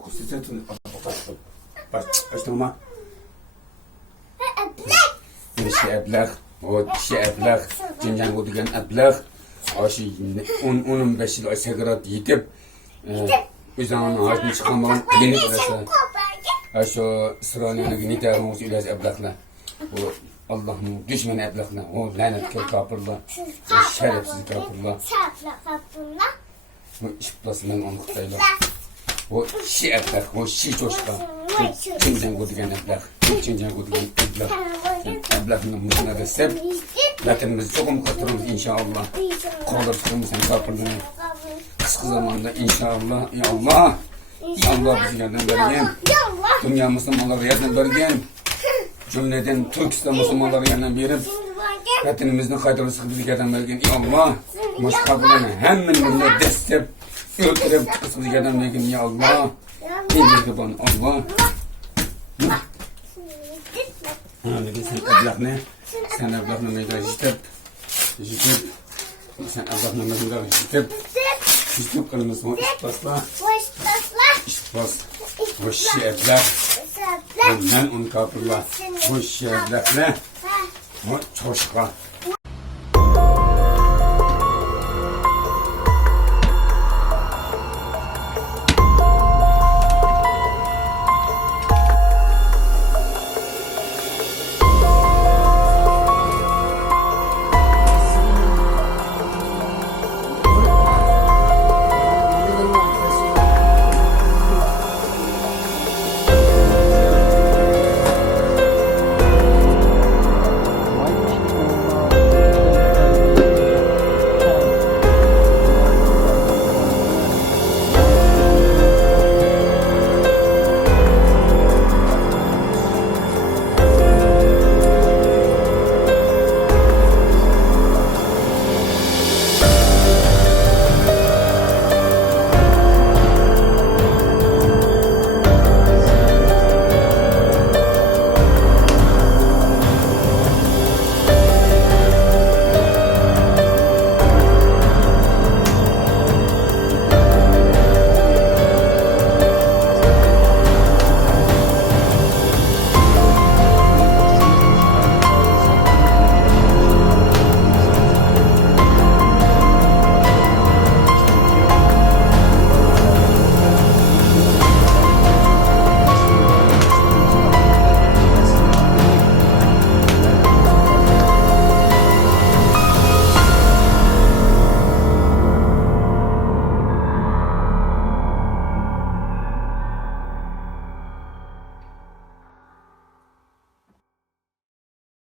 Kusitun başlama. Dişi ablah, o dişi ablah, cincan gudigan ablah. Aşı 10-15 yıl segerat yitip, üzerine ağacını çıkamadan klinik arası. Aşı sıralarına gidiyoruz ilaz ablahla. O Allah'ın düşmanı ablahla, o lanetli kapırla, şerefsiz kapırla. O işplasından onu kutayla. O şi ablak, o şi coşka. Cincan gudigan ablak, cincan gudigan ablak. Ablak'ın mutuna desem, vatanımızı çok katırırız inşallah. Kollar sıkılmış sen kapırlığını. Kısa zamanda inşallah, ya Allah. Ya Allah bizi yerden vergen. Dünya Müslümanları yerden vergen. Cümleden Türkistan Müslümanları yerden verip, vatanımızın kaydırısı bizi yerden vergen. Ya Allah. Maşkabılarını hemen destek, öldürüp kısa bizi yerden vergen. Ya Allah. İndirdi bana Allah. Hadi sen ablak ne? Sen ablak ne jitip, sen ablak ne jitip kırmızı mı işpasla, hoş ablak, ben kapırla, hoş ablak ne? Çoşka.